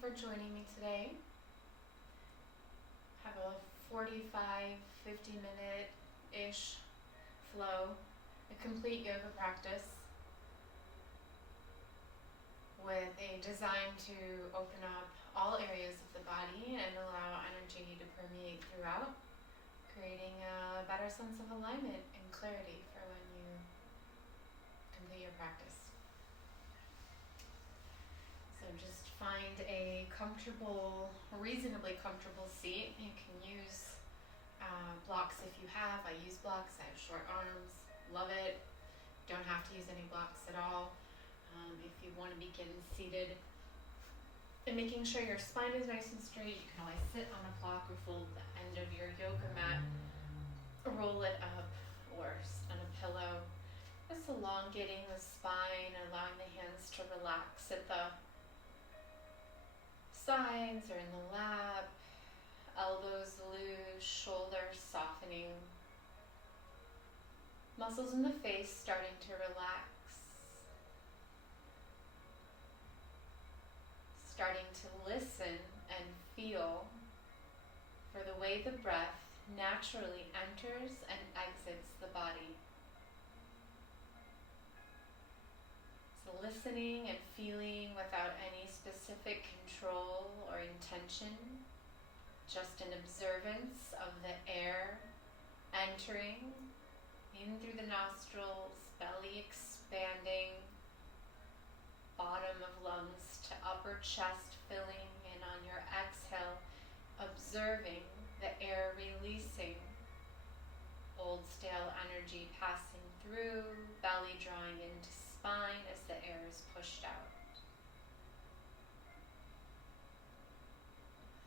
for joining me today. Have a 50 minute-ish flow, a complete yoga practice with a design to open up all areas of the body and allow energy to permeate throughout, creating a better sense of alignment and clarity for when you complete your practice. So just find a comfortable, reasonably comfortable seat. You can use blocks if you have. I use blocks. I have short arms. Love it. Don't have to use any blocks at all. If you want to begin seated and making sure your spine is nice and straight, you can always sit on a block or fold the end of your yoga mat, roll it up, or sit on a pillow. Just elongating the spine, allowing the hands to relax at the sides or in the lap, elbows loose, shoulders softening, muscles in the face starting to relax, starting to listen and feel for the way the breath naturally enters and exits the body. So listening and feeling without any specific control or intention, just an observance of the air entering in through the nostrils, belly expanding, bottom of lungs to upper chest filling, and on your exhale, observing the air releasing, old stale energy passing through, belly drawing into spine as the air is pushed out.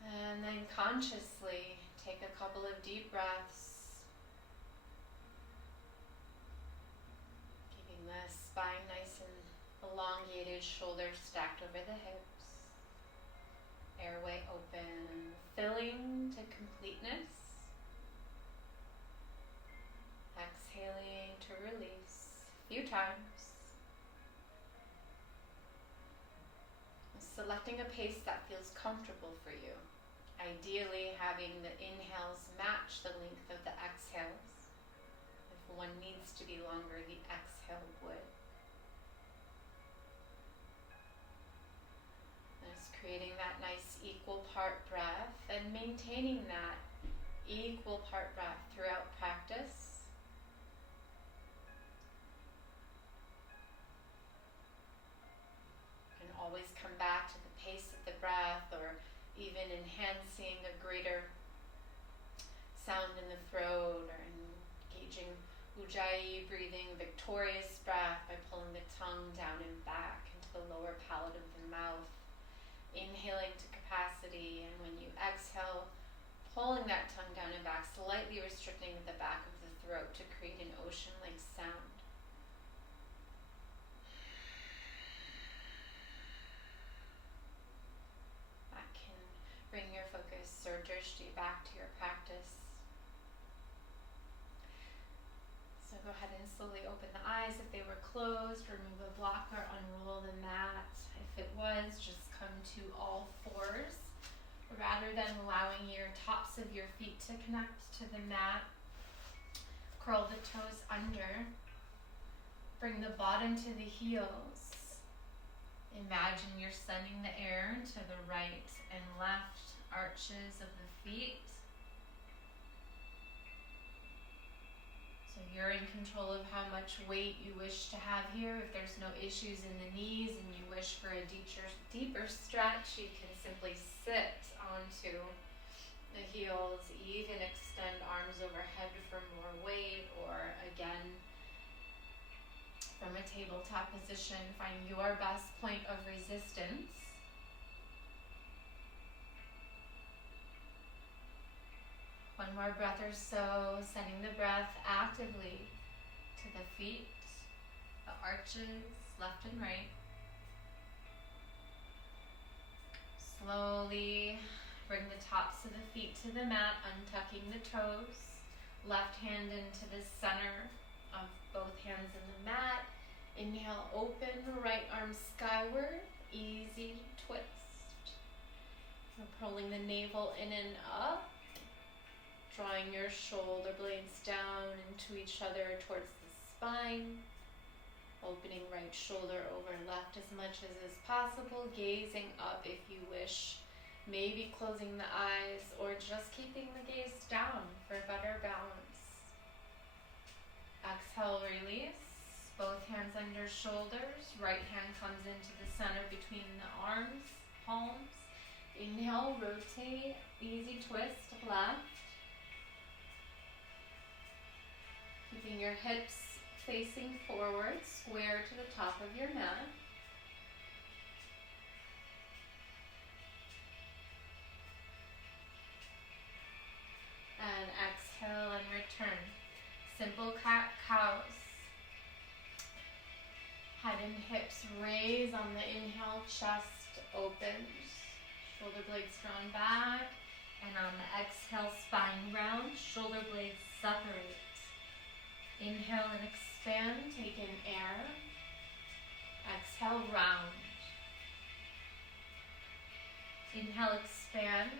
And then consciously take a couple of deep breaths, keeping the spine nice and elongated, shoulders stacked over the hips, airway open, filling to completeness, exhaling to release a few times. Selecting a pace that feels comfortable for you. Ideally, having the inhales match the length of the exhales. If one needs to be longer, the exhale would. And it's creating that nice equal part breath and maintaining that equal part breath throughout practice. Always come back to the pace of the breath, or even enhancing a greater sound in the throat, or engaging Ujjayi breathing, victorious breath by pulling the tongue down and back into the lower palate of the mouth, inhaling to capacity, and when you exhale, pulling that tongue down and back, slightly restricting the back of the throat to create an ocean-like sound. Bring your focus or drishti back to your practice. So go ahead and slowly open the eyes if they were closed, remove a blocker, unroll the mat. If it was, just come to all fours. Rather than allowing your tops of your feet to connect to the mat, curl the toes under. Bring the bottom to the heels. Imagine you're sending the air to the right and left arches of the feet. So you're in control of how much weight you wish to have here. If there's no issues in the knees and you wish for a deeper stretch, you can simply sit onto the heels, even extend arms overhead for more weight, or again, from a tabletop position, find your best point of resistance. One more breath or so, sending the breath actively to the feet, the arches, left and right. Slowly bring the tops of the feet to the mat, untucking the toes. Left hand into the center of both hands in the mat. Inhale, open, right arm skyward, easy twist. We're pulling the navel in and up, drawing your shoulder blades down into each other towards the spine, opening right shoulder over left as much as is possible, gazing up if you wish, maybe closing the eyes or just keeping the gaze down for better balance. Exhale, release. Both hands under shoulders. Right hand comes into the center between the arms, palms. Inhale, rotate, easy twist left. Keeping your hips facing forward, square to the top of your mat. And exhale and return. Simple cat-cows. Head and hips raise on the inhale, chest opens. Shoulder blades drawn back. And on the exhale, spine round, shoulder blades separate. Inhale and expand, take in air. Exhale, round. Inhale, expand.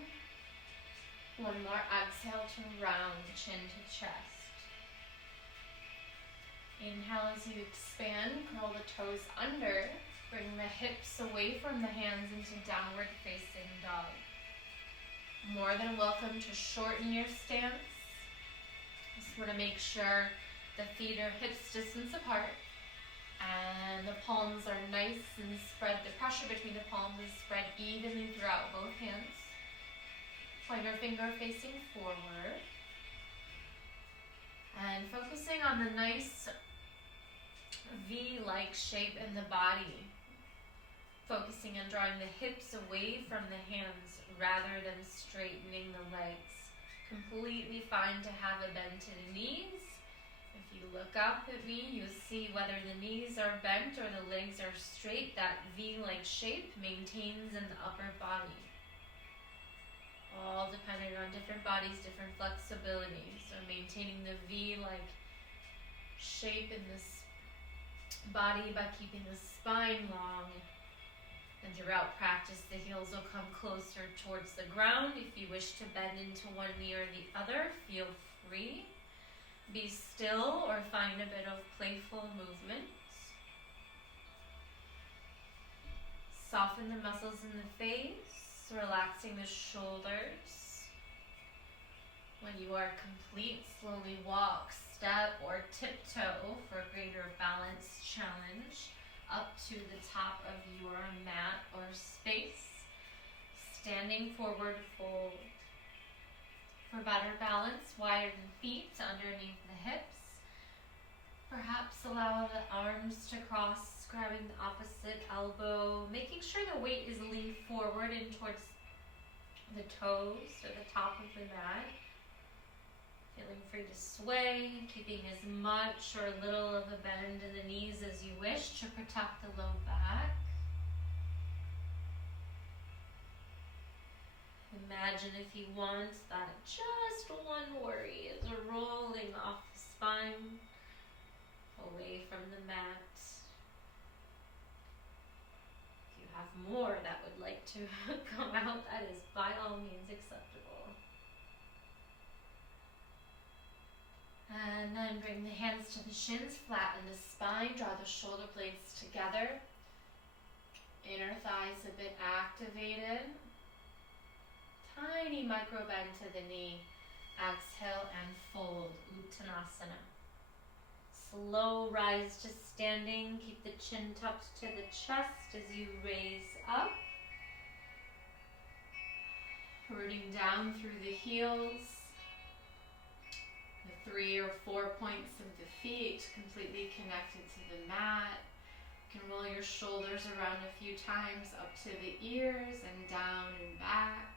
One more exhale to round, chin to chest. Inhale as you expand, curl the toes under. Bring the hips away from the hands into downward facing dog. More than welcome to shorten your stance. Just want to make sure the feet are hips distance apart and the palms are nice and spread. The pressure between the palms is spread evenly throughout both hands. Pointer finger facing forward. And focusing on the nice V-like shape in the body. Focusing on drawing the hips away from the hands rather than straightening the legs. Completely fine to have a bend to the knees. If you look up at me, you'll see whether the knees are bent or the legs are straight. That V-like shape maintains in the upper body. All depending on different bodies, different flexibility. So maintaining the V-like shape in this body by keeping the spine long. And throughout practice, the heels will come closer towards the ground. If you wish to bend into one knee or the other, feel free. Be still or find a bit of playful movement. Soften the muscles in the face, relaxing the shoulders. When you are complete, slowly walk, step, or tiptoe for greater balance challenge up to the top of your mat or space. Standing forward fold. For better balance, widen the feet underneath the hips. Perhaps allow the arms to cross, grabbing the opposite elbow, making sure the weight is leaned forward and towards the toes or the top of the mat. Feeling free to sway, keeping as much or little of a bend in the knees as you wish to protect the low back. Imagine, if you want, that just one worry is rolling off the spine, away from the mat. If you have more that would like to come out, that is by all means acceptable. And then bring the hands to the shins, flatten the spine, draw the shoulder blades together. Inner thighs a bit activated. Tiny micro bend to the knee. Exhale and fold, Uttanasana. Slow rise to standing. Keep the chin tucked to the chest as you raise up. Rooting down through the heels. The 3 or 4 points of the feet completely connected to the mat. You can roll your shoulders around a few times up to the ears and down and back.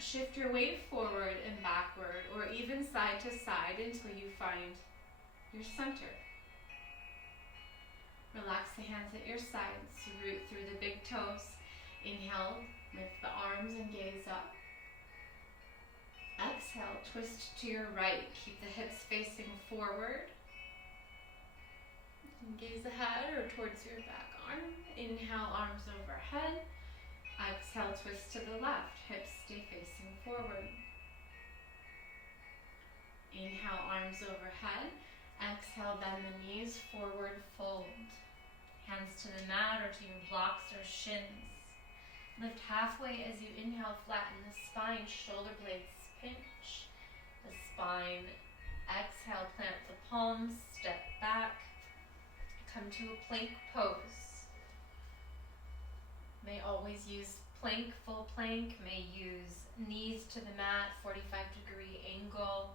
Shift your weight forward and backward, or even side to side until you find your center. Relax the hands at your sides, root through the big toes. Inhale, lift the arms and gaze up. Exhale, twist to your right. Keep the hips facing forward. And gaze ahead or towards your back arm. Inhale, arms overhead. Exhale, twist to the left. Hips stay facing forward. Inhale, arms overhead. Exhale, bend the knees, forward fold. Hands to the mat or to your blocks or shins. Lift halfway as you inhale, flatten the spine, shoulder blades pinch the spine. Exhale, plant the palms, step back. Come to a plank pose. May always use plank, full plank. May use knees to the mat, 45-degree angle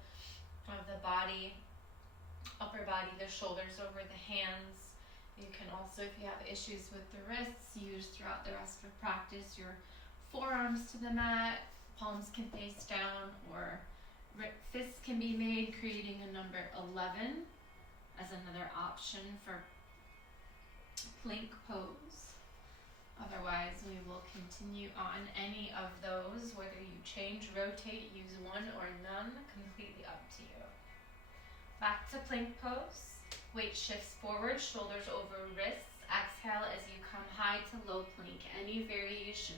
of the body, upper body, the shoulders over the hands. You can also, if you have issues with the wrists, use throughout the rest of practice your forearms to the mat, palms can face down, or fists can be made, creating a number 11 as another option for plank pose. Otherwise, we will continue on any of those, whether you change, rotate, use one or none, completely up to you. Back to plank pose. Weight shifts forward, shoulders over wrists. Exhale as you come high to low plank. Any variation.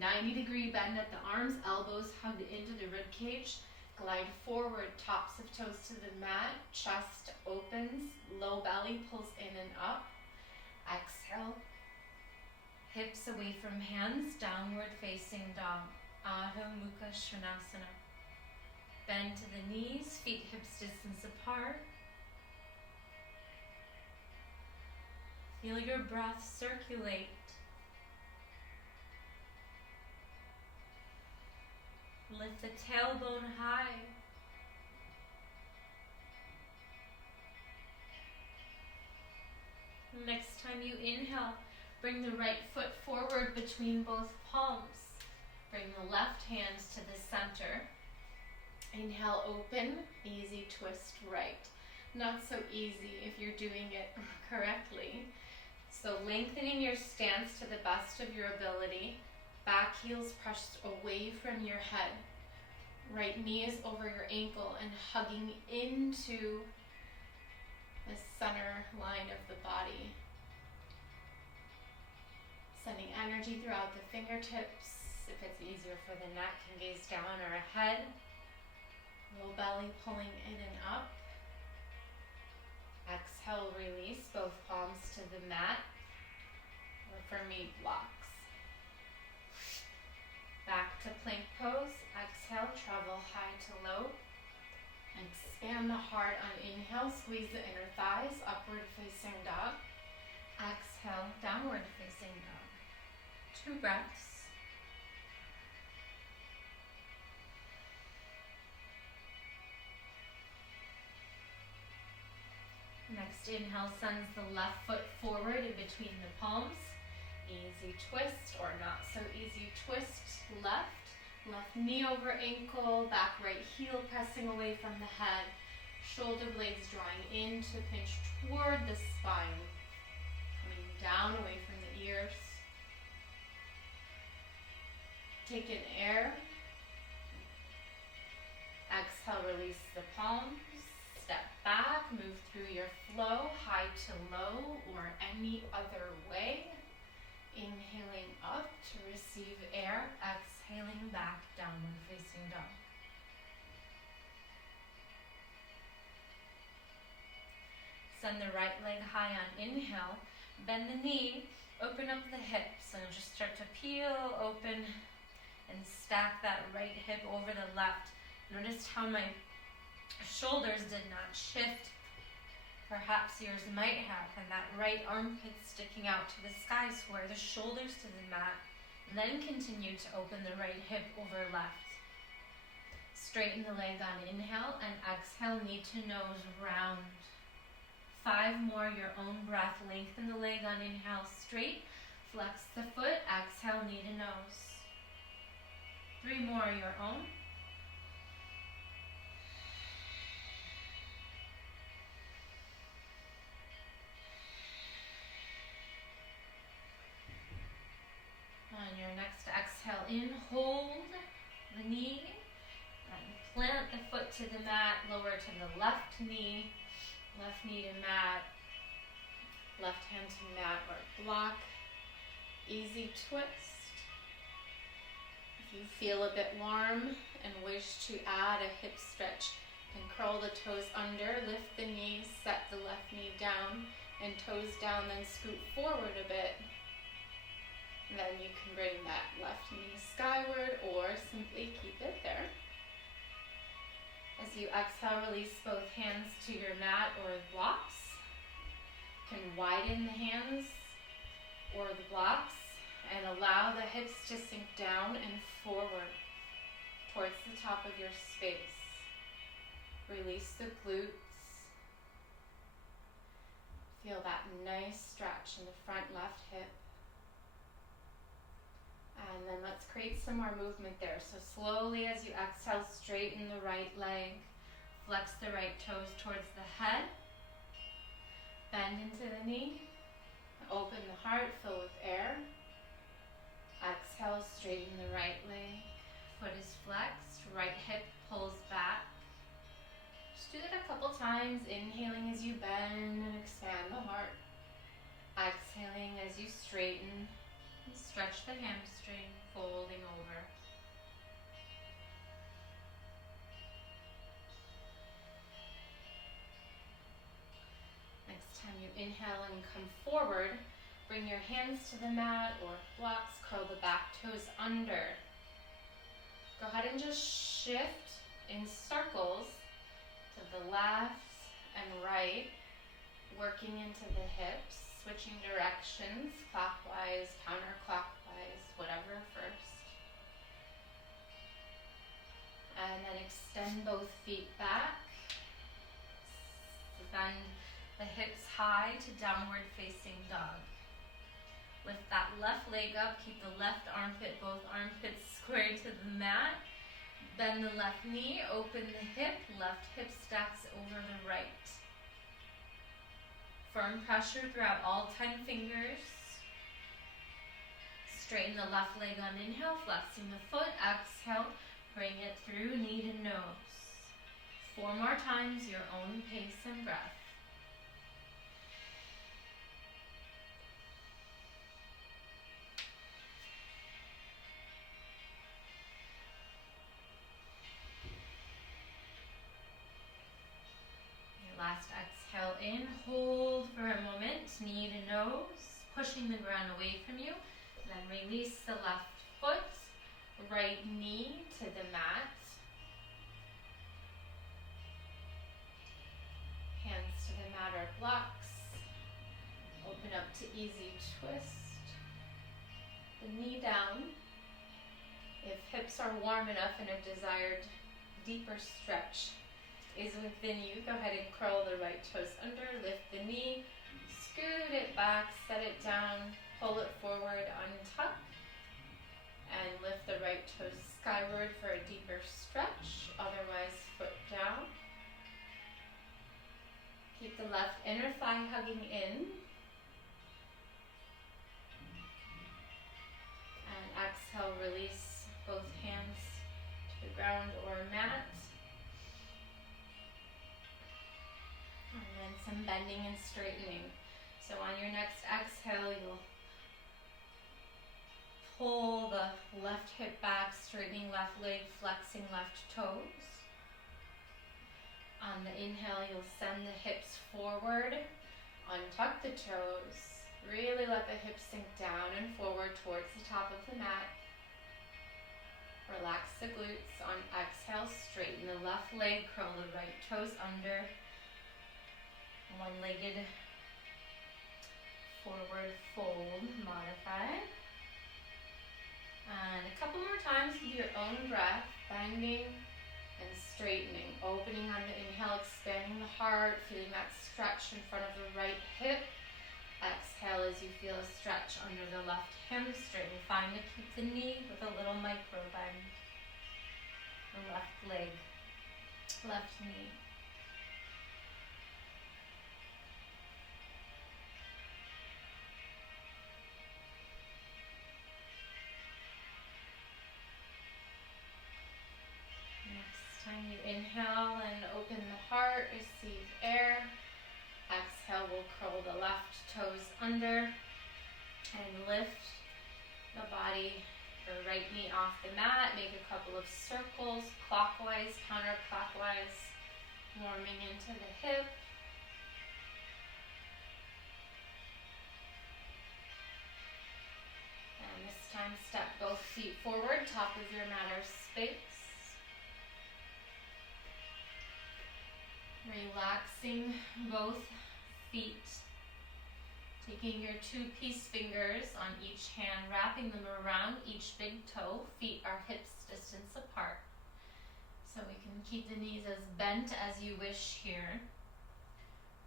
90-degree bend at the arms, elbows hugged into the rib cage. Glide forward, tops of toes to the mat. Chest opens, low belly pulls in and up. Exhale. Hips away from hands, downward facing dog. Adho Mukha Svanasana. Bend to the knees, feet hips distance apart. Feel your breath circulate. Lift the tailbone high. Next time you inhale, bring the right foot forward between both palms. Bring the left hand to the center. Inhale, open, easy twist right. Not so easy if you're doing it correctly. So lengthening your stance to the best of your ability. Back heels pressed away from your head. Right knee is over your ankle and hugging into the center line of the body. Sending energy throughout the fingertips. If it's easier for the neck, can gaze down or ahead. Low belly pulling in and up. Exhale, release both palms to the mat. Or for me, blocks. Back to plank pose. Exhale, travel high to low. Expand the heart on inhale. Squeeze the inner thighs. Upward facing dog. Exhale, downward facing dog. 2 breaths. Next inhale sends the left foot forward in between the palms. Easy twist or not so easy twist. Left knee over ankle, back right heel pressing away from the head. Shoulder blades drawing in to pinch toward the spine. Coming down away from the ears. Take in air. Exhale, release the palms. Step back, move through your flow, high to low or any other way. Inhaling up to receive air, exhaling back, downward facing dog. Send the right leg high on inhale, bend the knee, open up the hips, and just start to peel open and stack that right hip over the left. Notice how my shoulders did not shift. Perhaps yours might have, and that right armpit sticking out to the sky. Square the shoulders to the mat, and then continue to open the right hip over left. Straighten the leg on inhale, and exhale, knee to nose, round. 5 more, your own breath. Lengthen the leg on inhale, straight. Flex the foot, exhale, knee to nose. 3 more, your own. On your next exhale in, hold the knee, and plant the foot to the mat, lower to the left knee to mat, left hand to mat or block. Easy twist. If you feel a bit warm and wish to add a hip stretch, you can curl the toes under, lift the knees, set the left knee down, and toes down, then scoot forward a bit. And then you can bring that left knee skyward or simply keep it there. As you exhale, release both hands to your mat or blocks. You can widen the hands or the blocks and allow the hips to sink down and forward towards the top of your space. Release the glutes. Feel that nice stretch in the front left hip. And then let's create some more movement there. So slowly as you exhale, straighten the right leg. Flex the right toes towards the head. Bend into the knee. Open the heart, fill with air. Exhale, straighten the right leg. Foot is flexed, right hip pulls back. Just do that a couple times, inhaling as you bend and expand the heart. Exhaling as you straighten and stretch the hamstring, folding over. Next time you inhale and come forward, bring your hands to the mat or blocks, curl the back toes under. Go ahead and just shift in circles to the left and right, working into the hips, switching directions, clockwise, counterclockwise, whatever first. And then extend both feet back. Bend the hips high to downward facing dog. Lift that left leg up, keep the left armpit, both armpits square to the mat. Bend the left knee, open the hip, left hip stacks over the right. Firm pressure throughout all 10 fingers. Straighten the left leg on inhale, flexing the foot. Exhale, bring it through knee to nose. 4 more times, your own pace and breath. Last exhale in, hold for a moment, knee to nose, pushing the ground away from you. Then release the left foot, right knee to the mat. Hands to the mat or blocks. Open up to easy twist. The knee down. If hips are warm enough and a desired deeper stretch is within you, go ahead and curl the right toes under, lift the knee, scoot it back, set it down, pull it forward, untuck, and lift the right toes skyward for a deeper stretch, otherwise foot down. Keep the left inner thigh hugging in, and exhale, release both hands to the ground or mat. And then some bending and straightening. So on your next exhale, you'll pull the left hip back, straightening left leg, flexing left toes. On the inhale, you'll send the hips forward, untuck the toes, really let the hips sink down and forward towards the top of the mat. Relax the glutes. On exhale, straighten the left leg, curl the right toes under. One-legged forward fold, modify. And a couple more times with your own breath, bending and straightening, opening on the inhale, expanding the heart, feeling that stretch in front of the right hip. Exhale as you feel a stretch under the left hamstring. Find to keep the knee with a little micro bend. The left leg, left knee. Time you inhale and open the heart, receive air. Exhale, we'll curl the left toes under and lift the body your right knee off the mat. Make a couple of circles, clockwise, counterclockwise, warming into the hip. And this time, step both feet forward, top of your mat or space. Relaxing both feet. Taking your 2-piece fingers on each hand, wrapping them around each big toe. Feet are hips distance apart. So we can keep the knees as bent as you wish here.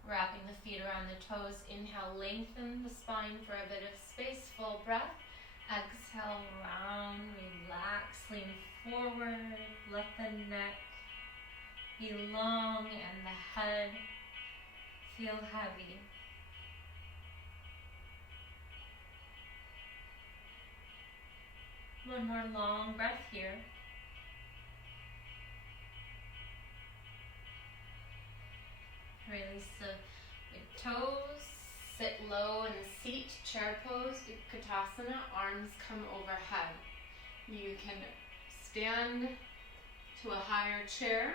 Wrapping the feet around the toes. Inhale, lengthen the spine for a bit of space. Full breath. Exhale, round, relax, lean forward. Let the neck be long and the head feel heavy. One more long breath here. Release the big toes. Sit low in the seat, chair pose, Katasana. Arms come overhead. You can stand to a higher chair,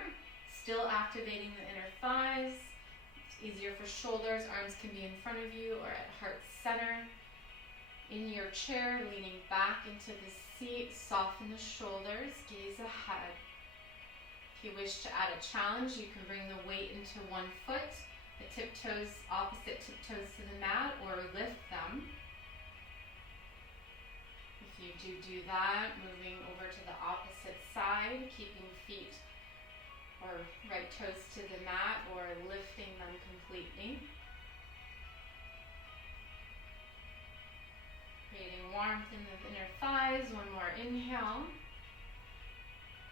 still activating the inner thighs. It's easier for shoulders. Arms can be in front of you or at heart center. In your chair, leaning back into the seat, soften the shoulders, gaze ahead. If you wish to add a challenge, you can bring the weight into one foot, the tiptoes, opposite tiptoes to the mat, or lift them. If you do that, moving over to the opposite side, keeping feet or right toes to the mat or lifting them completely. Creating warmth in the inner thighs. One more inhale.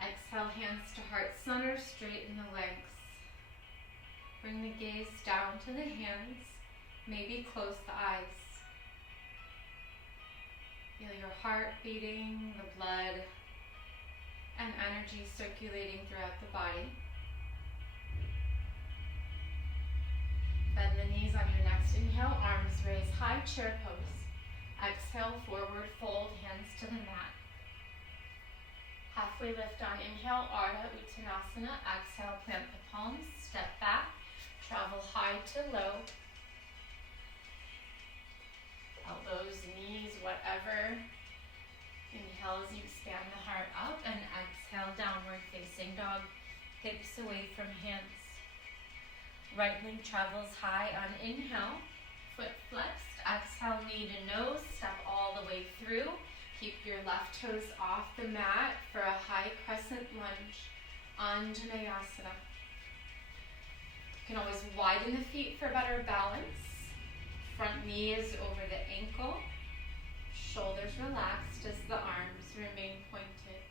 Exhale, hands to heart center, straighten the legs. Bring the gaze down to the hands. Maybe close the eyes. Feel your heart beating, the blood and energy circulating throughout the body. Bend the knees on your next inhale. Arms raise high, chair pose. Exhale, forward fold, hands to the mat. Halfway lift on inhale, Ardha Uttanasana. Exhale, plant the palms, step back, travel high to low. Elbows, knees, whatever. Inhale as you expand the heart up, and exhale, downward facing dog, hips away from hands. Right leg travels high on inhale, foot flexed. Exhale, knee to nose, step all the way through. Keep your left toes off the mat for a high crescent lunge, Anjaneyasana. You can always widen the feet for better balance. Front knee is over the ankle. Shoulders relaxed as the arms remain pointed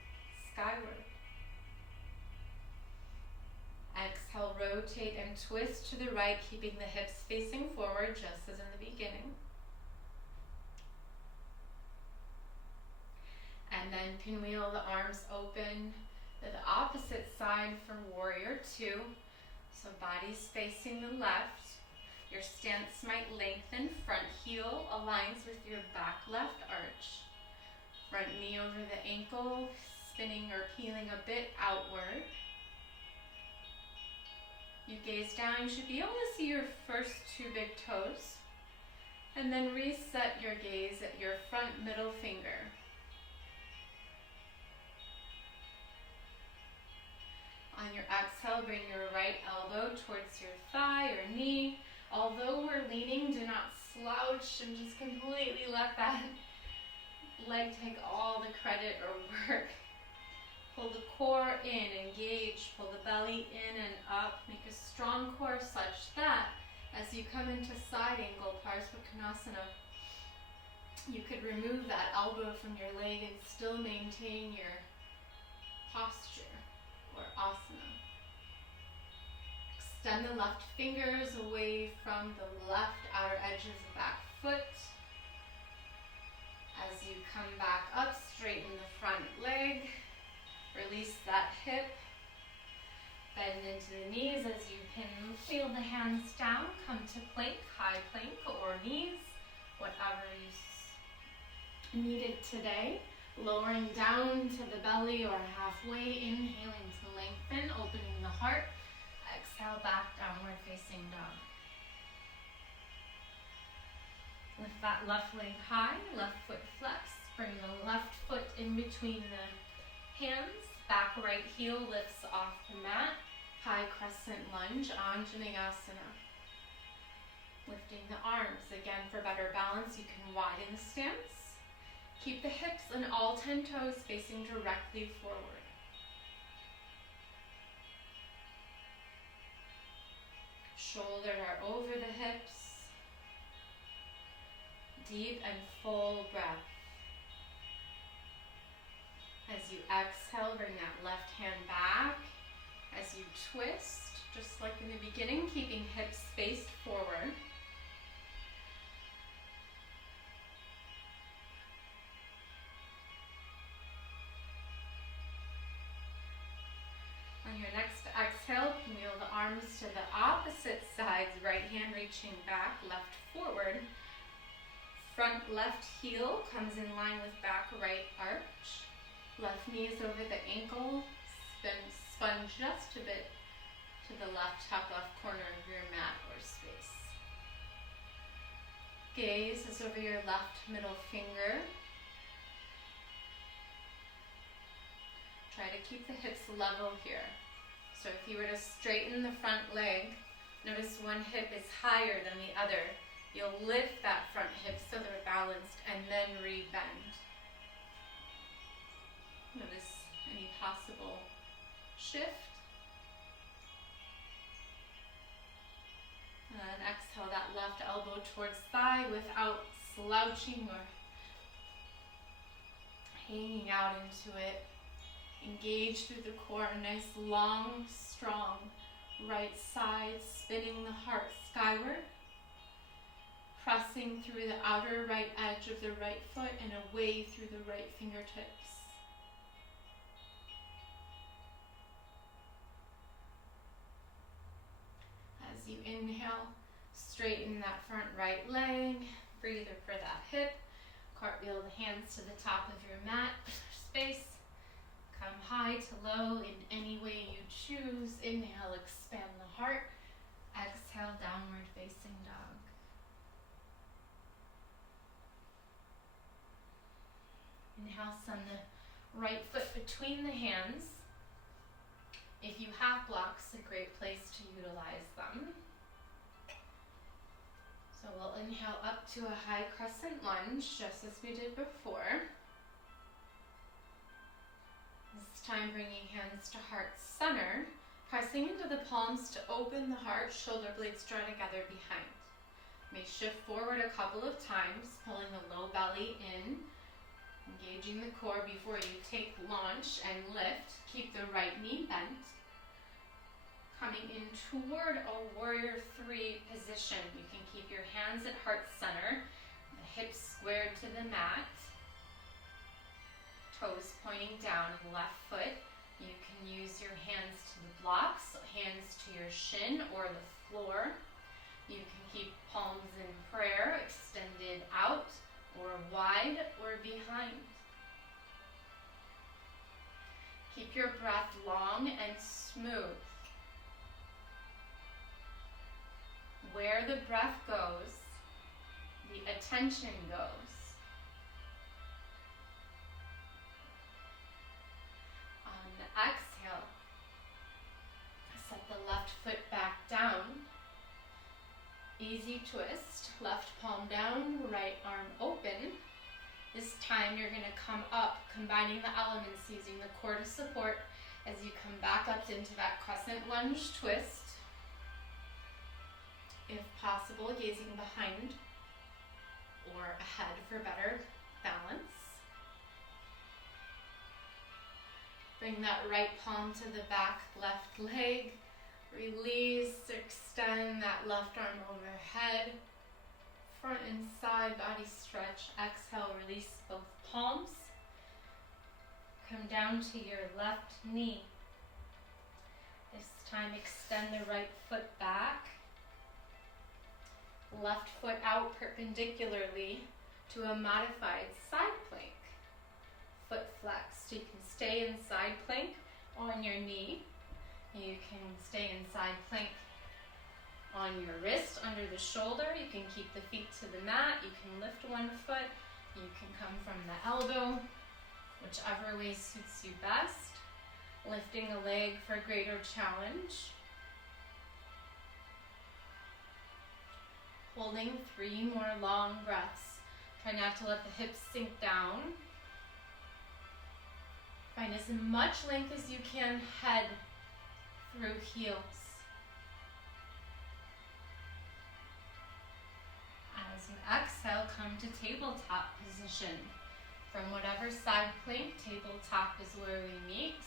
skyward. Exhale, rotate and twist to the right, keeping the hips facing forward just as in the beginning. And then pinwheel the arms open to the opposite side for warrior 2. So body's facing the left. Your stance might lengthen. Front heel aligns with your back left arch. Front knee over the ankle, spinning or peeling a bit outward. You gaze down, you should be able to see your first 2 big toes. And then reset your gaze at your front middle finger. On your exhale, bring your right elbow towards your thigh or knee. Although we're leaning, do not slouch and just completely let that leg take all the credit or work. Pull the core in, engage, pull the belly in and up. Make a strong core such that as you come into side angle, Parsvakonasana, you could remove that elbow from your leg and still maintain your posture or asana. Extend the left fingers away from the left outer edge of the back foot. As you come back up, straighten the front leg. Release that hip. Bend into the knees as you feel the hands down. Come to plank, high plank or knees, whatever is needed today. Lowering down to the belly or halfway, inhaling to lengthen, opening the heart. Exhale back, downward facing dog. Lift that left leg high, left foot flex. Bring the left foot in between the hands. Back right heel lifts off the mat. High crescent lunge, Anjaneyasana. Lifting the arms. Again, for better balance, you can widen the stance. Keep the hips and all 10 toes facing directly forward. Shoulders are over the hips. Deep and full breath. As you exhale, bring that left hand back. As you twist, just like in the beginning, keeping hips faced forward. On your next exhale, wheel the arms to the opposite sides, right hand reaching back, left forward. Front left heel comes in line with back right arch. Left knee is over the ankle. Spun just a bit to the left, top left corner of your mat or space. Gaze is over your left middle finger. Try to keep the hips level here. So if you were to straighten the front leg, notice one hip is higher than the other. You'll lift that front hip so they're balanced and then re-bend. Notice any possible shift. And exhale that left elbow towards thigh without slouching or hanging out into it. Engage through the core, a nice long, strong right side, spinning the heart skyward. Pressing through the outer right edge of the right foot and away through the right fingertips. As you inhale, straighten that front right leg, breather for that hip, cartwheel the hands to the top of your mat space, come high to low in any way you choose. Inhale, expand the heart, exhale, downward facing dog. Inhale, send the right foot between the hands. If you have blocks, a great place to utilize them. So we'll inhale up to a high crescent lunge, just as we did before. This time bringing hands to heart center, pressing into the palms to open the heart, shoulder blades draw together behind. You may shift forward a couple of times, pulling the low belly in. Engaging the core before you take launch and lift. Keep the right knee bent. Coming in toward a warrior 3 position. You can keep your hands at heart center, the hips squared to the mat, toes pointing down, left foot. You can use your hands to the blocks, hands to your shin or the floor. You can keep palms in prayer, extended out, or wide or behind. Keep your breath long and smooth. Where the breath goes, the attention goes. On the exhale, set the left foot back down. Easy twist, left palm down, right arm open. This time you're going to come up, combining the elements, using the core to support as you come back up into that crescent lunge twist. If possible, gazing behind or ahead for better balance. Bring that right palm to the back left leg. Release, extend that left arm overhead. Front and side body stretch. Exhale, release both palms. Come down to your left knee. This time extend the right foot back. Left foot out perpendicularly to a modified side plank. flexed. You can stay in side plank on your knee. You can stay in side plank on your wrist, under the shoulder. You can keep the feet to the mat. You can lift one foot. You can come from the elbow, whichever way suits you best. Lifting a leg for greater challenge. Holding 3 more long breaths. Try not to let the hips sink down. Find as much length as you can, head through heels. As you exhale, come to tabletop position. From whatever side plank, tabletop is where we meet.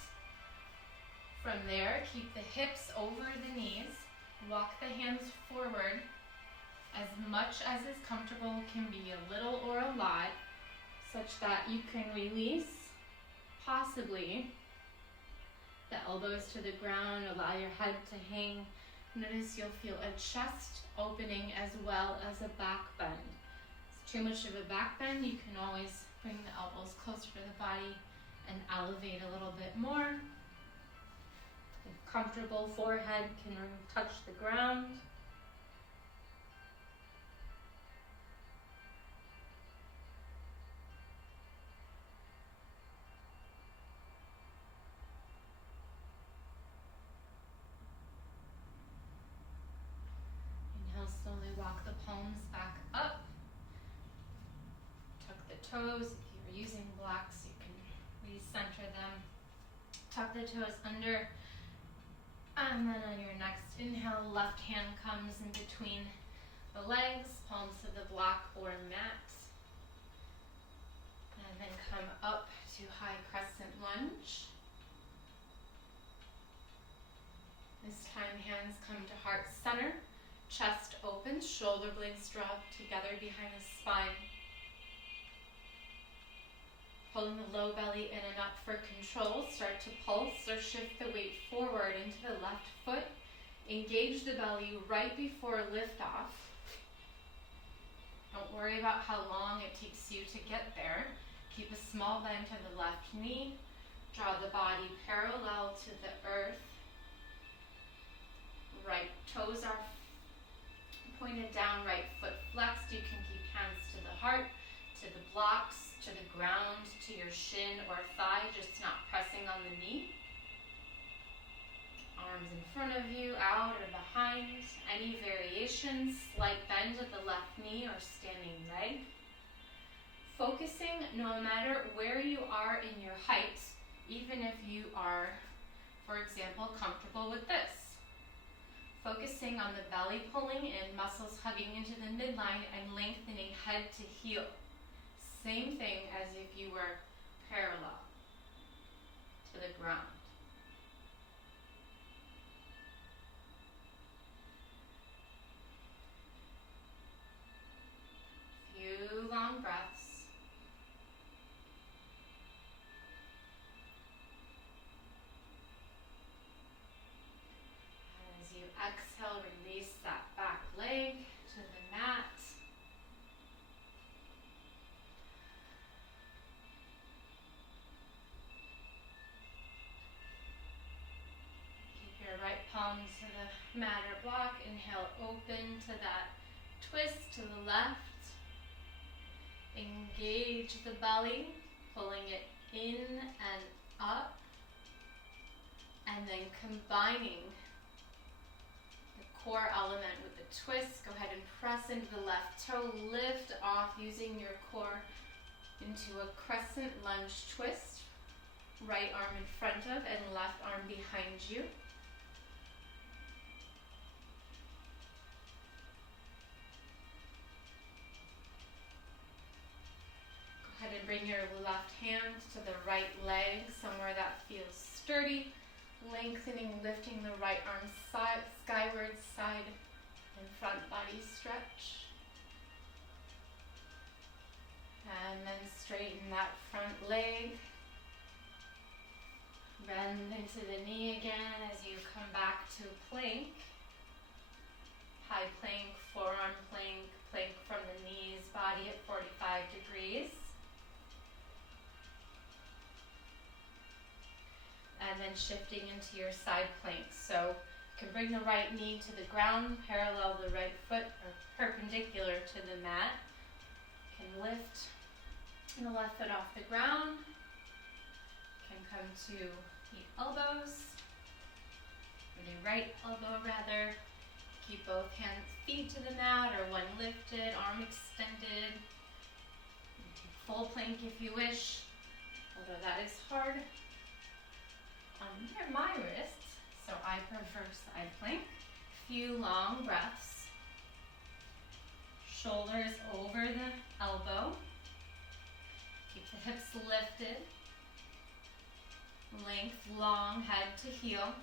From there, keep the hips over the knees. Walk the hands forward as much as is comfortable, can be a little or a lot, such that you can release, possibly, the elbows to the ground, allow your head to hang. Notice you'll feel a chest opening as well as a back bend. If it's too much of a back bend, you can always bring the elbows closer to the body and elevate a little bit more. If comfortable, forehead can touch the ground. Slowly walk the palms back up. Tuck the toes. If you're using blocks, you can recenter them. Tuck the toes under. And then on your next inhale, left hand comes in between the legs, palms to the block or mat. And then come up to high crescent lunge. This time, hands come to heart center. Chest opens, shoulder blades drop together behind the spine. Pulling the low belly in and up for control. Start to pulse or shift the weight forward into the left foot. Engage the belly right before liftoff. Don't worry about how long it takes you to get there. Keep a small bend to the left knee. Draw the body parallel to the earth. Right toes are pointed down, right foot flexed. You can keep hands to the heart, to the blocks, to the ground, to your shin or thigh, just not pressing on the knee. Arms in front of you, out or behind. Any variations, slight bend at the left knee or standing leg. Focusing no matter where you are in your height, even if you are, for example, comfortable with this. Focusing on the belly pulling in, muscles hugging into the midline and lengthening head to heel. Same thing as if you were parallel to the ground. Few long breaths. Exhale, release that back leg to the mat. Keep your right palm to the mat or block. Inhale, open to that twist to the left. Engage the belly, pulling it in and up. And then combining core element with the twist. Go ahead and press into the left toe, lift off using your core into a crescent lunge twist. Right arm in front of and left arm behind you. Go ahead and bring your left hand to the right leg, somewhere that feels sturdy. Lengthening, lifting the right arm skyward, side and front body stretch. And then straighten that front leg. Bend into the knee again as you come back to plank. High plank, forearm plank, plank from the knees, body at 45 degrees. then shifting into your side plank. So you can bring the right knee to the ground, parallel the right foot or perpendicular to the mat. You can lift the left foot off the ground. You can come to the elbows, or the right elbow rather. Keep both feet to the mat or one lifted, arm extended. Full plank if you wish, although that is hard under my wrists, so I prefer side plank. Few long breaths. Shoulders over the elbow. Keep the hips lifted. Length long, head to heel.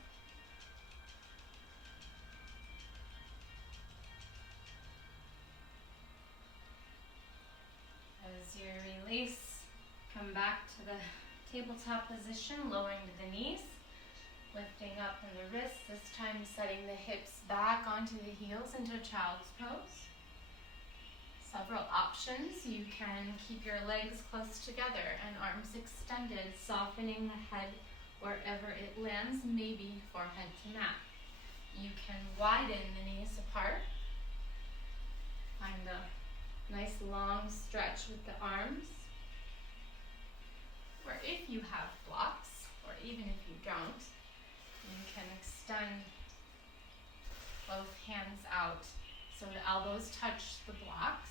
As you release, come back to the tabletop position, lowering to the knees, lifting up from the wrists, this time setting the hips back onto the heels into child's pose. Several options. You can keep your legs close together and arms extended, softening the head wherever it lands, maybe forehead to mat. You can widen the knees apart. Find a nice long stretch with the arms. Or if you have blocks, or even if you don't, you can extend both hands out so the elbows touch the blocks,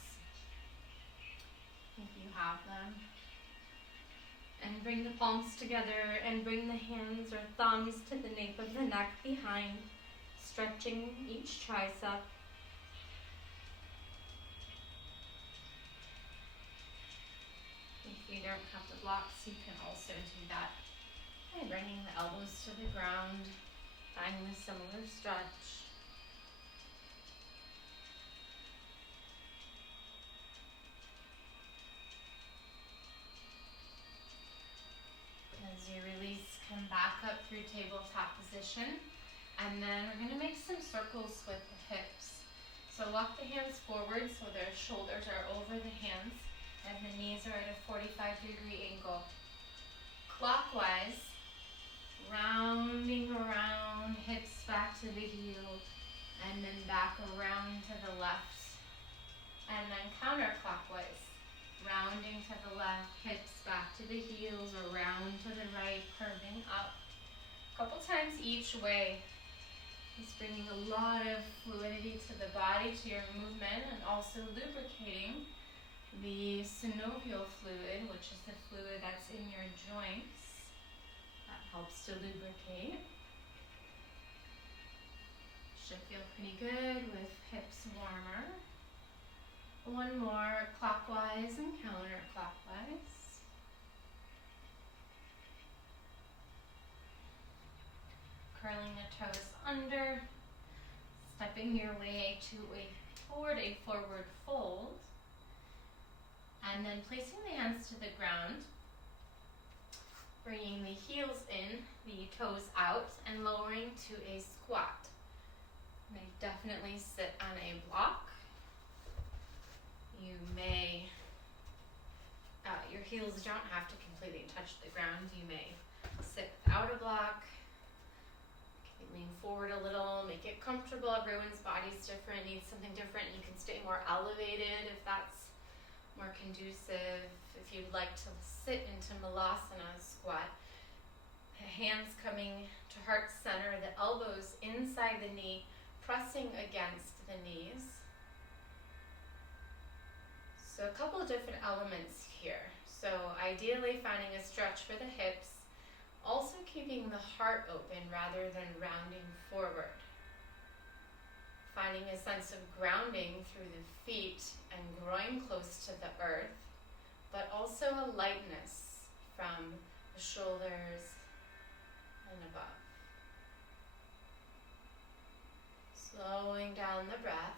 if you have them. And bring the palms together and bring the hands or thumbs to the nape of the neck behind, stretching each tricep. If you don't have the blocks, you can also do that by bringing the elbows to the ground, finding a similar stretch. As you release, come back up through tabletop position, and then we're going to make some circles with the hips. So walk the hands forward so their shoulders are over the hands, and the knees are at a 45-degree angle. Clockwise, rounding around, hips back to the heel, and then back around to the left. And then counterclockwise, rounding to the left, hips back to the heels, or round to the right, curving up. A couple times each way. It's bringing a lot of fluidity to the body, to your movement, and also lubricating the synovial fluid, which is the fluid that's in your joints. That helps to lubricate. Should feel pretty good with hips warmer. One more, clockwise and counterclockwise. Curling the toes under, stepping your way toward a forward fold. And then placing the hands to the ground, bringing the heels in, the toes out, and lowering to a squat. You may definitely sit on a block. You may, your heels don't have to completely touch the ground. You may sit without a block. Lean forward a little, make it comfortable. Everyone's body's different, needs something different. You can stay more elevated if that's more conducive. If you'd like to sit into Malasana Squat, the hands coming to heart center, the elbows inside the knee, pressing against the knees. So a couple of different elements here. So ideally finding a stretch for the hips, also keeping the heart open rather than rounding forward. Finding a sense of grounding through the feet and groin close to the earth, but also a lightness from the shoulders and above. Slowing down the breath.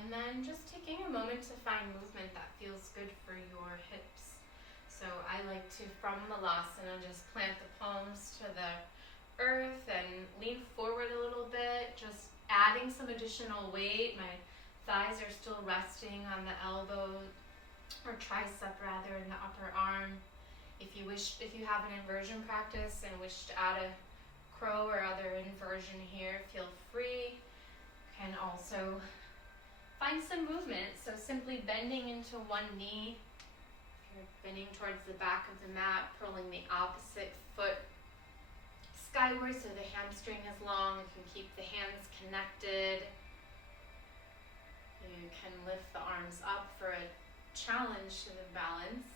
And then just taking a moment to find movement that feels good for your hips. So I like to, from Malasana, just plant the palms to the earth and lean forward a little bit, just adding some additional weight. My thighs are still resting on the elbow or tricep rather in the upper arm. If you have an inversion practice and wish to add a crow or other inversion here, feel free. Can also find some movement. So simply bending into one knee. If you're bending towards the back of the mat, pulling the opposite foot skyward so the hamstring is long. You can keep the hands connected. You can lift the arms up for a challenge to the balance.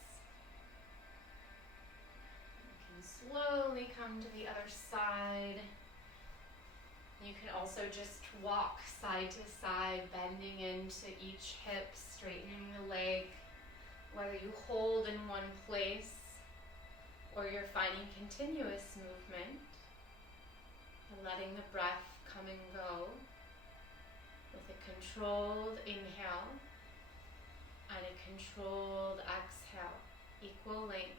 You can slowly come to the other side. You can also just walk side to side, bending into each hip, straightening the leg. Whether you hold in one place or you're finding continuous movement and letting the breath come and go with a controlled inhale and a controlled exhale, equal length.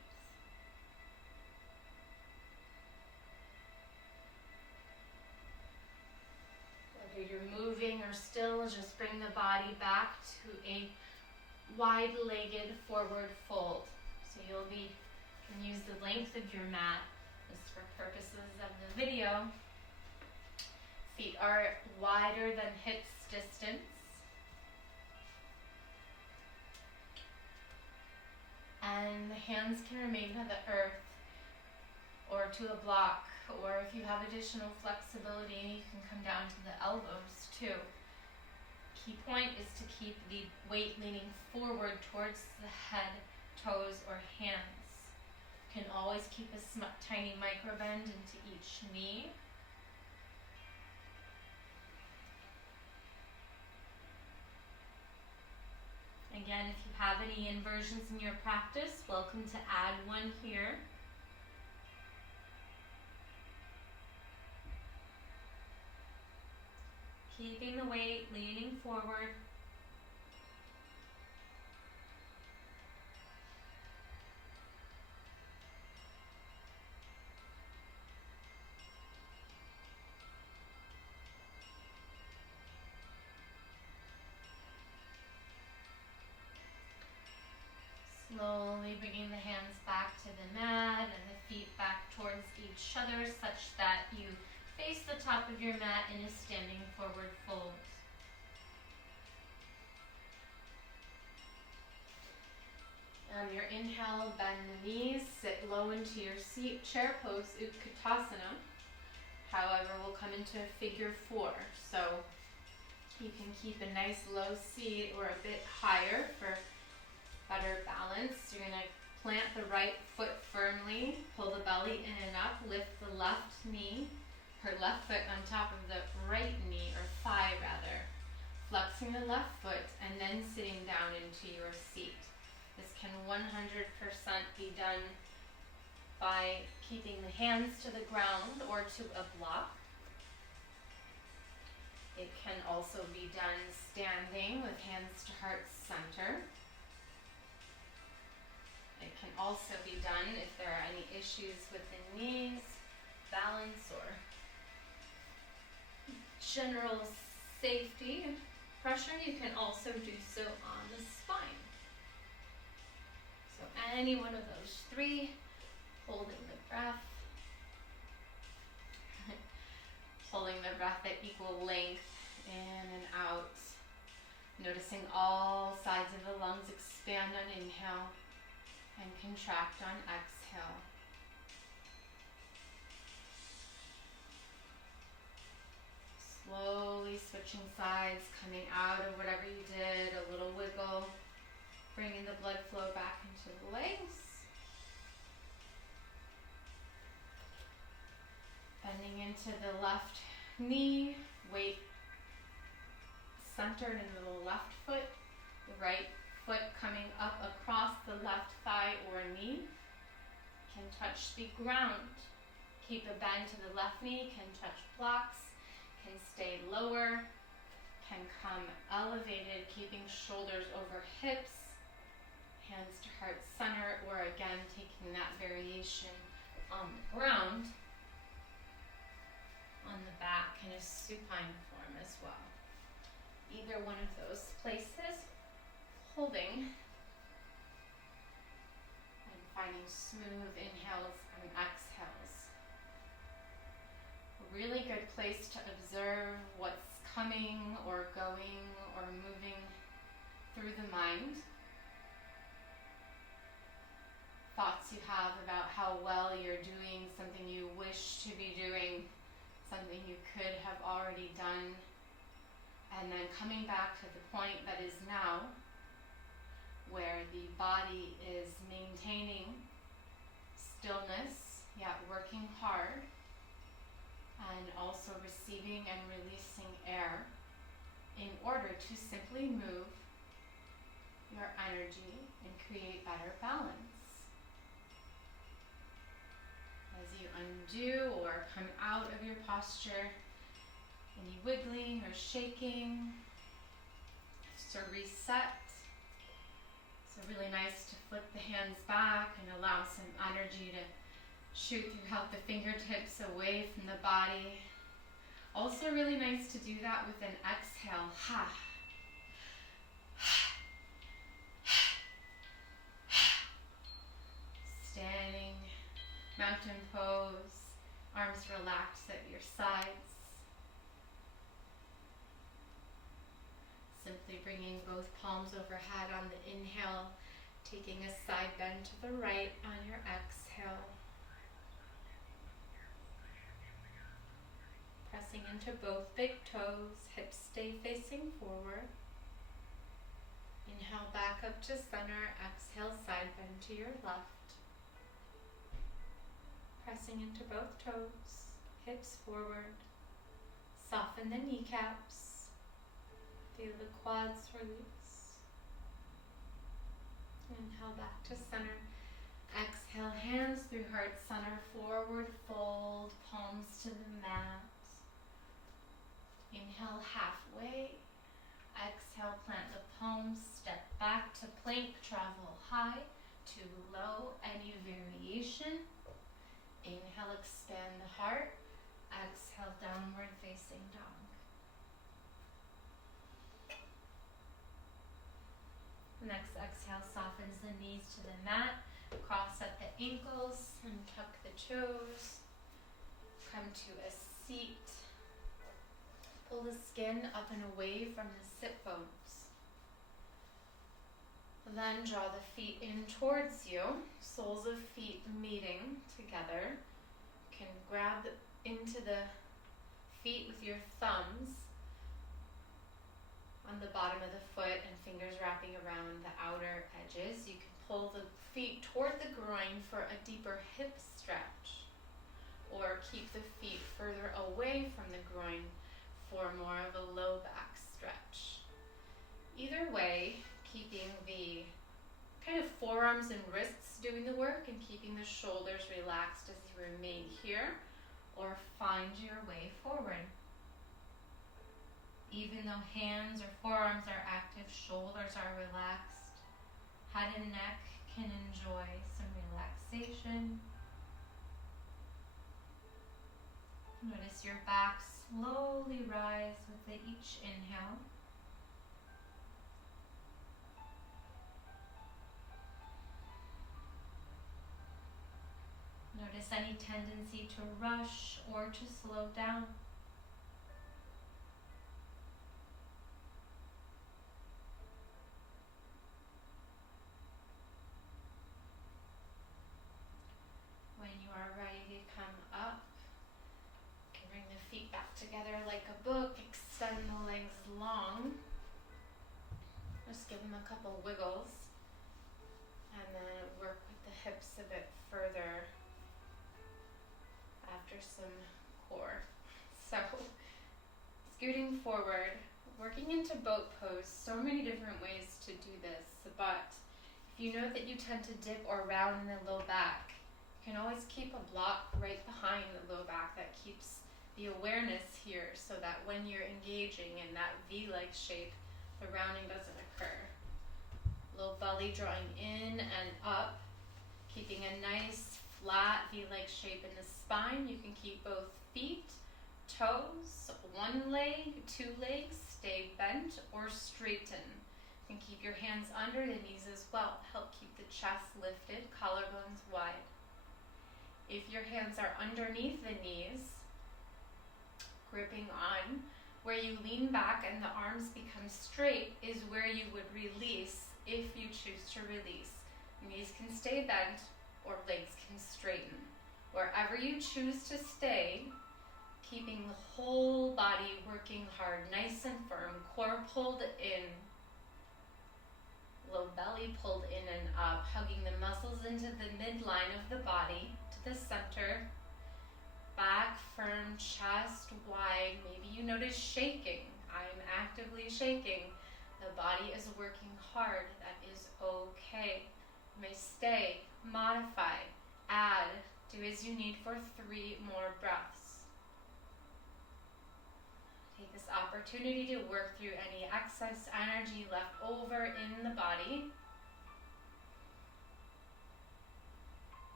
Whether you're moving or still, just bring the body back to a wide-legged forward fold. So you can use the length of your mat just for purposes of the video. Feet are wider than hips distance. And the hands can remain to the earth or to a block, or if you have additional flexibility, you can come down to the elbows too. Key point is to keep the weight leaning forward towards the head, toes, or hands. You can always keep a tiny micro bend into each knee. Again, if you have any inversions in your practice, welcome to add one here. Keeping the weight leaning forward. Slowly bringing the hands back to the mat and the feet back towards each other such that you face the top of your mat in a standing forward fold. On your inhale, bend the knees, sit low into your seat, chair pose, Katasana. However, we'll come into a figure 4. So you can keep a nice low seat or a bit higher for better balance. You're going to plant the right foot firmly, pull the belly in and up, lift the left knee, her left foot on top of the right knee, or thigh rather, flexing the left foot and then sitting down into your seat. This can 100% be done by keeping the hands to the ground or to a block. It can also be done standing with hands to heart center. It can also be done if there are any issues with the knees, balance, or general safety pressure. You can also do so on the spine. So any one of those 3, holding the breath, pulling the breath at equal length in and out, noticing all sides of the lungs expand on inhale and contract on exhale. Slowly switching sides, coming out of whatever you did, a little wiggle, bringing the blood flow back into the legs. Bending into the left knee, weight centered in the left foot, the right foot coming up across the left thigh or knee. Can touch the ground. Keep a bend to the left knee, can touch blocks, can stay lower, can come elevated, keeping shoulders over hips, hands to heart center, or again taking that variation on the ground, on the back in a supine form as well. either one of those places, holding and finding smooth inhales and exhales. A really good place to observe what's coming or going or moving through the mind. Thoughts you have about how well you're doing, something you wish to be doing, something you could have already done, and then coming back to the point that is now, where the body is maintaining stillness, yet working hard, and also receiving and releasing air in order to simply move your energy and create better balance. As you undo or come out of your posture, any wiggling or shaking, just to reset. So really nice to flip the hands back and allow some energy to shoot throughout the fingertips away from the body. Also really nice to do that with an exhale. Ha. Standing, mountain pose, arms relaxed at your sides. Simply bringing both palms overhead on the inhale, taking a side bend to the right on your exhale. Pressing into both big toes, hips stay facing forward. Inhale back up to center, exhale side bend to your left. Pressing into both toes, hips forward. Soften the kneecaps. Feel the quads release. Inhale back to center. Exhale, hands through heart center, forward fold, palms to the mat. Inhale halfway. Exhale, plant the palms, step back to plank, travel high to low, any variation. Inhale, expand the heart. Exhale, downward facing dog. Next exhale softens the knees to the mat. Cross at the ankles and tuck the toes. Come to a seat. Pull the skin up and away from the sit bones. Then draw the feet in towards you, soles of feet meeting together. You can grab into the feet with your thumbs on the bottom of the foot and fingers wrapping around the outer edges. You can pull the feet toward the groin for a deeper hip stretch, or keep the feet further away from the groin for more of a low back stretch. Either way, keeping the kind of forearms and wrists doing the work and keeping the shoulders relaxed as you remain here, or find your way forward. Even though hands or forearms are active, shoulders are relaxed. Head and neck can enjoy some relaxation. Notice your back slowly rise with each inhale. Notice any tendency to rush or to slow down. When you are ready to come up, you can bring the feet back together like a book, extend the legs long. Just give them a couple wiggles, and then work with the hips a bit further after some core. So, scooting forward, working into boat pose. So many different ways to do this, but if you know that you tend to dip or round in the low back, you can always keep a block right behind the low back that keeps the awareness here, so that when you're engaging in that V-like shape, the rounding doesn't occur. Low belly drawing in and up, keeping a nice flat V-like shape in the spine. You can keep both feet toes, one leg, two legs, stay bent or straighten. And keep your hands under the knees as well. Help keep the chest lifted, collarbones wide. If your hands are underneath the knees, gripping on, where you lean back and the arms become straight is where you would release if you choose to release. Knees can stay bent or legs can straighten. Wherever you choose to stay, keeping the whole body working hard, nice and firm, core pulled in, low belly pulled in and up, hugging the muscles into the midline of the body, to the center, back firm, chest wide. Maybe you notice shaking. I'm actively shaking. The body is working hard. That is okay. You may stay, modify, add, do as you need for 3 more breaths. Take this opportunity to work through any excess energy left over in the body.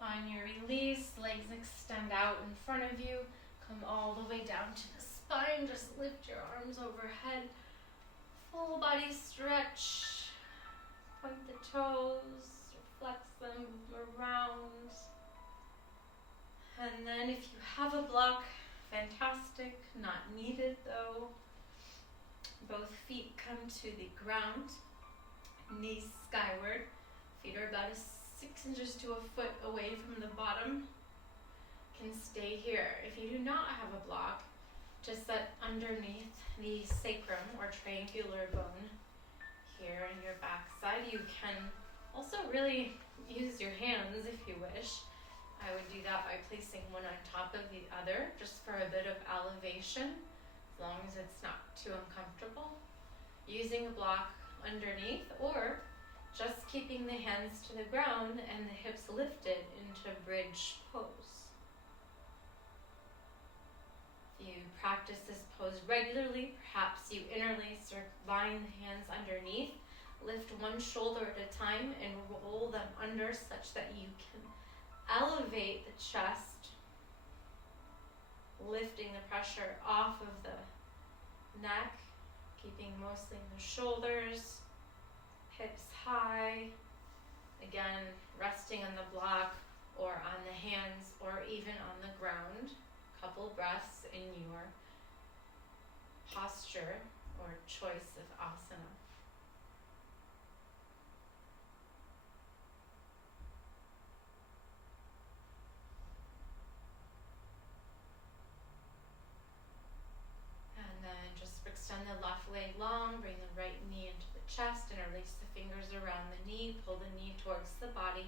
On your release, legs extend out in front of you. Come all the way down to the spine. Just lift your arms overhead. Full body stretch. Point the toes, flex them, move around. And then if you have a block, fantastic, not needed though. Both feet come to the ground, knees skyward. Feet are about 6 inches to a foot away from the bottom. Can stay here. If you do not have a block, just set underneath the sacrum or triangular bone here in your backside. You can also really use your hands if you wish. I would do that by placing one on top of the other just for a bit of elevation, as long as it's not too uncomfortable. Using a block underneath, or just keeping the hands to the ground and the hips lifted into bridge pose. If you practice this pose regularly, perhaps you interlace or bind the hands underneath. Lift one shoulder at a time and roll them under such that you can elevate the chest, lifting the pressure off of the neck, keeping mostly the shoulders, hips high. Again, resting on the block or on the hands or even on the ground. Couple breaths in your posture or choice of asana. And then just extend the left leg long, bring the right knee into the chest and release the fingers around the knee, pull the knee towards the body.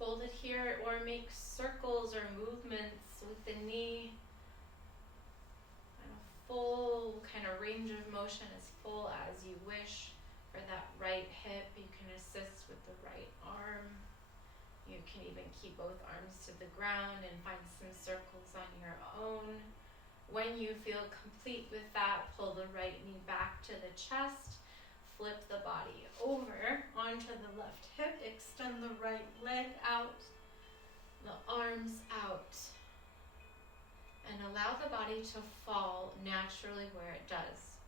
Hold it here or make circles or movements with the knee. And a full kind of range of motion, as full as you wish. For that right hip, you can assist with the right arm. You can even keep both arms to the ground and find some circles on your own. When you feel complete with that, pull the right knee back to the chest. Flip the body over onto the left hip. Extend the right leg out, the arms out. And allow the body to fall naturally where it does.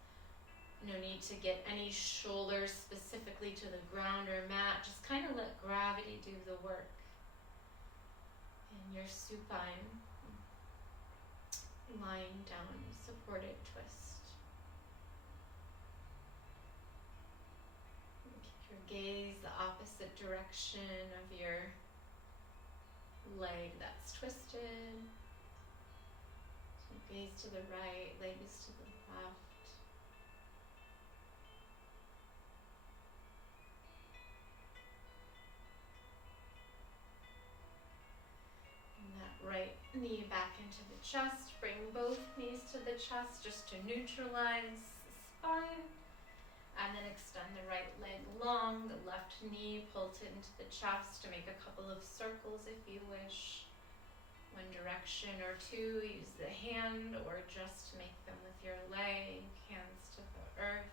No need to get any shoulders specifically to the ground or mat. Just kind of let gravity do the work. In your supine, lying down, supported twist. Gaze the opposite direction of your leg that's twisted. So gaze to the right, leg is to the left. And that right knee back into the chest. Bring both knees to the chest just to neutralize the spine. And then extend the right leg long, the left knee pulled into the chest to make a couple of circles if you wish. One direction or two, use the hand or just make them with your leg, hands to the earth.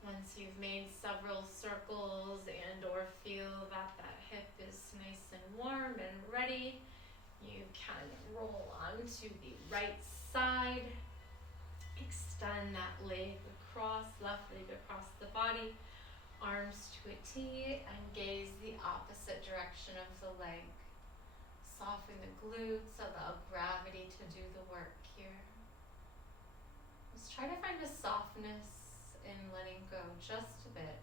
Once you've made several circles and or feel that that hip is nice and warm and ready, You can roll onto the right side. Extend that leg across, left leg across the body, arms to a T, and gaze the opposite direction of the leg. Soften the glutes, allow gravity to do the work here. Just try to find a softness in letting go just a bit.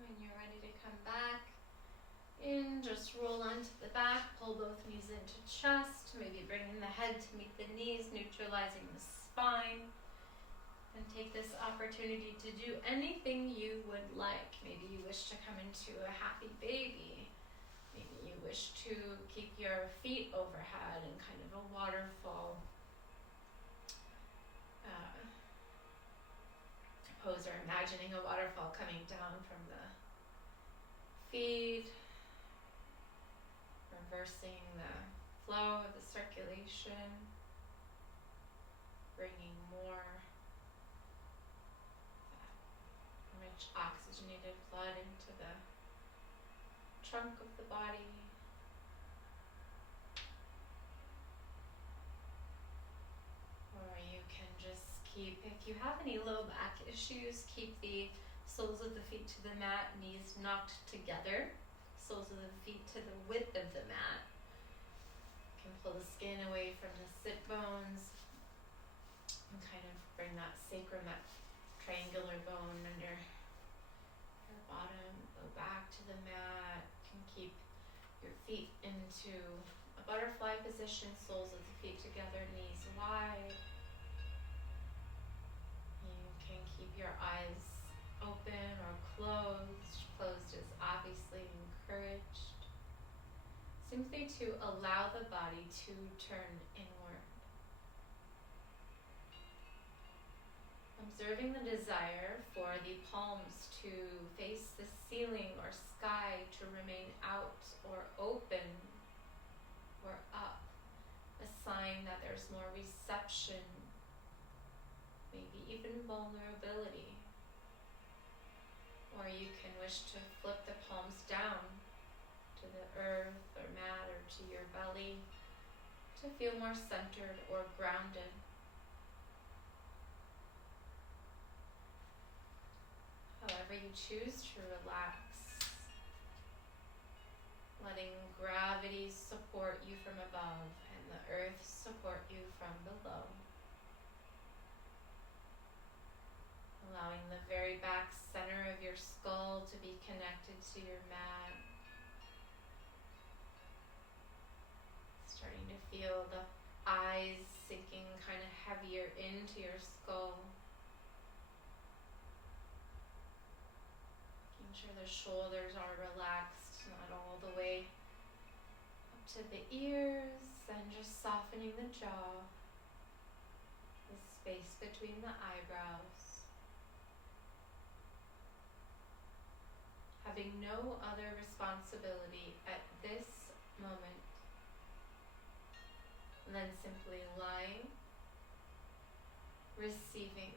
When you're ready to come back in, just roll onto the back, pull both knees into chest, maybe bringing the head to meet the knees, neutralizing the spine. And take this opportunity to do anything you would like. Maybe you wish to come into a happy baby. Maybe you wish to keep your feet overhead in kind of a waterfall pose, or imagining a waterfall coming down from the feet, reversing the flow of the circulation, bringing more rich oxygenated blood into the trunk of the body. Or you can just keep, if you have any low back issues, keep the soles of the feet to the mat, knees knocked together, soles of the feet to the width of the mat. You can pull the skin away from the sit bones and kind of bring that sacrum, that triangular bone under your bottom, go back to the mat. You can keep your feet into a butterfly position, soles of the feet together, knees wide. You can keep your eyes open or closed. Closed is obviously encouraged. Simply to allow the body to turn inward. Observing the desire for the palms to face the ceiling or sky, to remain out or open or up, a sign that there's more reception, maybe even vulnerability. Or you can wish to flip the palms down to the earth or mat or to your belly to feel more centered or grounded. However you choose to relax, letting gravity support you from above and the earth support you from below. Allowing the very back center of your skull to be connected to your mat. Starting to feel the eyes sinking kind of heavier into your skull. Making sure the shoulders are relaxed, not all the way up to the ears, and just softening the jaw, the space between the eyebrows. Having no other responsibility at this moment than simply lying, receiving,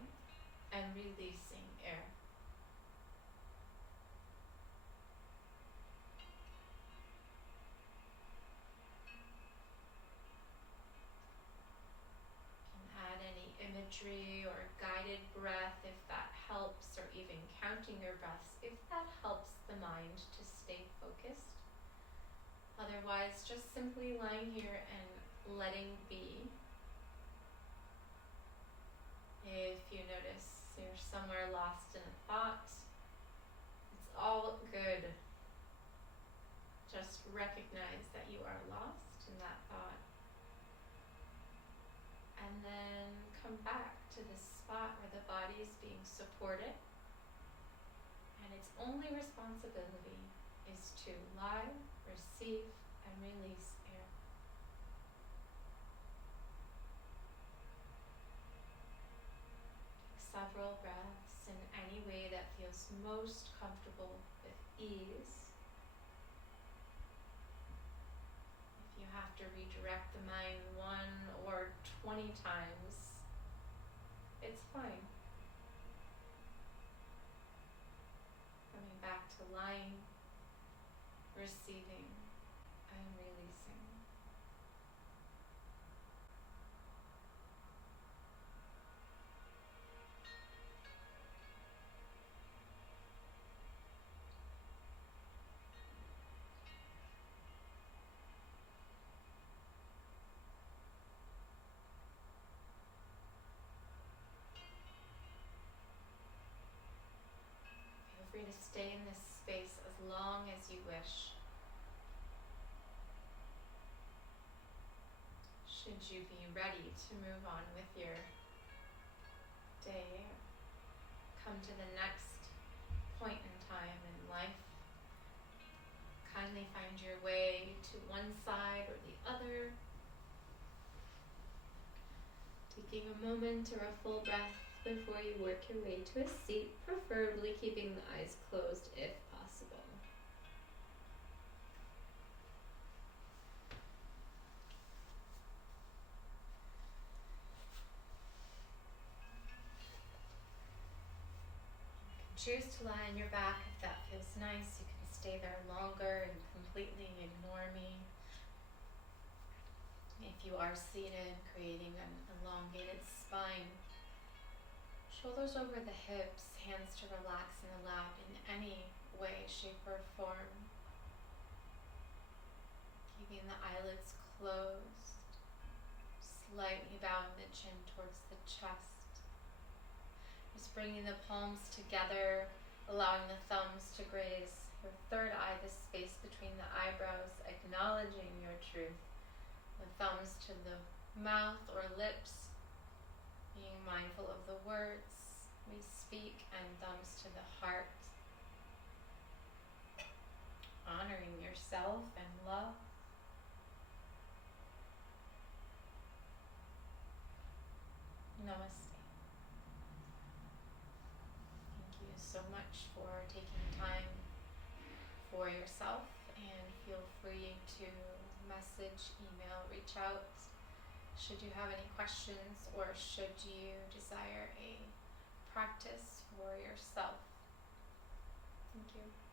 and releasing air. You can add any imagery or guided breath if that helps, or even counting your breaths if that helps the mind to stay focused. Otherwise, just simply lying here and letting be. If you notice you're somewhere lost in a thought, it's all good. Just recognize that you are lost in that thought. And then come back to the spot where the body is being supported. And its only responsibility is to lie, receive, and release air. several breaths in any way that feels most comfortable with ease. If you have to redirect the mind 1 or 20 times, it's fine. Coming back to lying, receiving, and releasing. Feel free to stay in this space as long as you wish. Should you be ready to move on with your day, come to the next point in time in life, kindly find your way to one side or the other, taking a moment or a full breath before you work your way to a seat, preferably keeping the eyes closed if possible. Choose to lie on your back if that feels nice. You can stay there longer and completely ignore me. If you are seated, creating an elongated spine, shoulders over the hips, hands to relax in the lap in any way, shape, or form. Keeping the eyelids closed, slightly bowing the chin towards the chest. Just bringing the palms together, allowing the thumbs to graze your third eye, the space between the eyebrows, acknowledging your truth. The thumbs to the mouth or lips, being mindful of the words we speak, and thumbs to the heart. Honoring yourself and love. Namaste. Thank you so much for taking time for yourself, and feel free to message, email, reach out should you have any questions or should you desire a practice for yourself. Thank you.